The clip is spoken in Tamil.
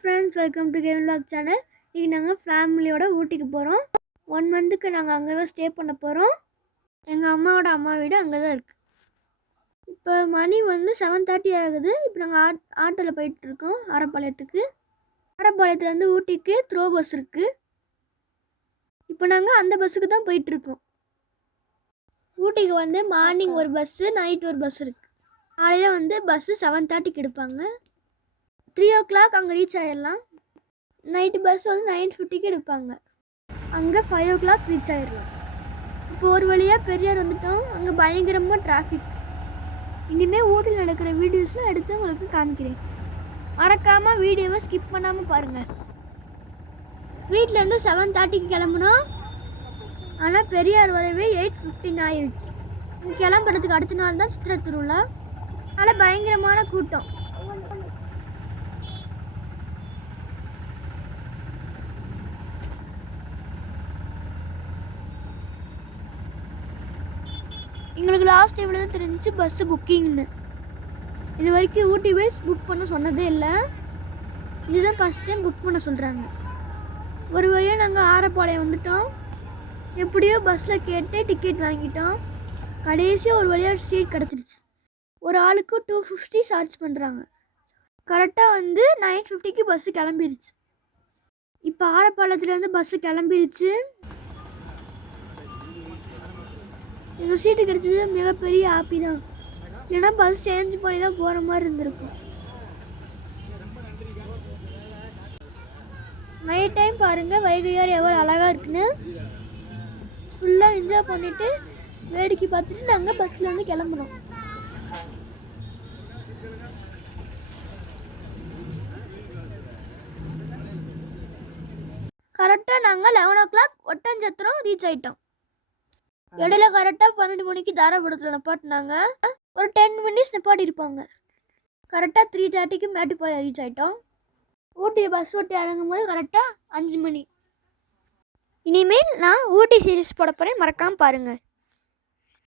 Friends welcome to game log channel இன்றைக்கி நாங்கள் ஃபேமிலியோட ஊட்டிக்கு போகிறோம் ஒன் மந்த்துக்கு நாங்கள் அங்கே தான் ஸ்டே பண்ண போகிறோம் எங்கள் அம்மாவோட அம்மா வீடு அங்கே தான் இருக்குது இப்போ மணி வந்து செவன் தேர்ட்டி ஆகுது. இப்போ நாங்கள் ஆட் ஆட்டோவில் போயிட்டுருக்கோம் ஆரப்பாளையத்துக்கு ஆரப்பாளையத்துலேருந்து ஊட்டிக்கு த்ரோ பஸ் இருக்குது இப்போ நாங்கள் அந்த பஸ்ஸுக்கு தான் போயிட்டுருக்கோம். ஊட்டிக்கு வந்து மார்னிங் ஒரு பஸ்ஸு நைட் ஒரு பஸ் இருக்குது காலையில் வந்து பஸ்ஸு செவன் தேர்ட்டிக்கு எடுப்பாங்க. த்ரீ ஓ கிளாக் அங்கே ரீச் ஆயிடலாம் நைட்டு பஸ் வந்து நைன் ஃபிஃப்டிக்கு எடுப்பாங்க. அங்கே ஃபைவ் ஓ கிளாக் ரீச் ஆயிடலாம் இப்போ ஒரு வழியாக பெரியார் வந்துட்டோம் அங்கே பயங்கரமாக டிராஃபிக் இனிமேல் ஊட்டியில் நடக்கிற வீடியோஸ்லாம் எடுத்து உங்களுக்கு காமிக்கிறேன். மறக்காமல் வீடியோவை ஸ்கிப் பண்ணாமல் பாருங்கள் வீட்டிலேருந்து செவன் தேர்ட்டிக்கு கிளம்புனோம். ஆனால் பெரியார் வரவே எயிட் ஃபிஃப்டின் ஆயிடுச்சு கிளம்புறதுக்கு அடுத்த நாள் தான் சித்திர திருவிழா. அதனால் பயங்கரமான கூட்டம். எங்களுக்கு லாஸ்ட் டைமில் தான் பஸ்ஸு புக்கிங்னு இது வரைக்கும் ஊட்டி வைஸ் புக் பண்ண சொன்னதே இல்லை. இதுதான் ஃபஸ்ட் டைம் புக் பண்ண சொல்கிறாங்க ஒரு வழியாக நாங்கள் ஆரப்பாளையம் வந்துட்டோம். எப்படியோ பஸ்ஸில் கேட்டு டிக்கெட் வாங்கிட்டோம். கடைசியாக ஒரு வழியாக சீட் கிடச்சிருச்சு. ஒரு ஆளுக்கு டூ ஃபிஃப்டி சார்ஜ் பண்ணுறாங்க கரெக்டாக வந்து நைன் ஃபிஃப்டிக்கு பஸ்ஸு கிளம்பிருச்சு. இப்போ ஆரப்பாளையத்துலேருந்து பஸ்ஸு கிளம்பிருச்சு. எங்கள் சீட்டு கிடைச்சது மிகப்பெரிய ஹாப்பி தான். இல்லைன்னா பஸ் சேஞ்ச் பண்ணி தான் போகிற மாதிரி இருந்திருக்கும். நைட் டைம் பாருங்கள் வைகையார் எவ்வளோ அழகாக இருக்குன்னு. ஃபுல்லாக என்ஜாய் பண்ணிவிட்டு வேடிக்கை பார்த்துட்டு நாங்கள் பஸ்ஸில் வந்து கிளம்புனோம். கரெக்டாக நாங்கள் eleven o'clock Oddanchatram reach ஆயிட்டோம். இடையில கரெக்டாக பன்னெண்டு மணிக்கு தாராபுரத்தில் நிப்பாட்டினாங்க. ஒரு டென் மினிட்ஸ் நிப்பாட்டி இருப்பாங்க கரெக்டாக த்ரீ தேர்ட்டிக்கு மேட்டுப்பாளையம் ரீச் ஆகிட்டோம் ஊட்டி பஸ் ஓட்டி இறங்கும் போது கரெக்டாக அஞ்சு மணி. இனிமேல் நான் ஊட்டி சீரிஸ் போட போகிறேன் மறக்காமல் பாருங்கள்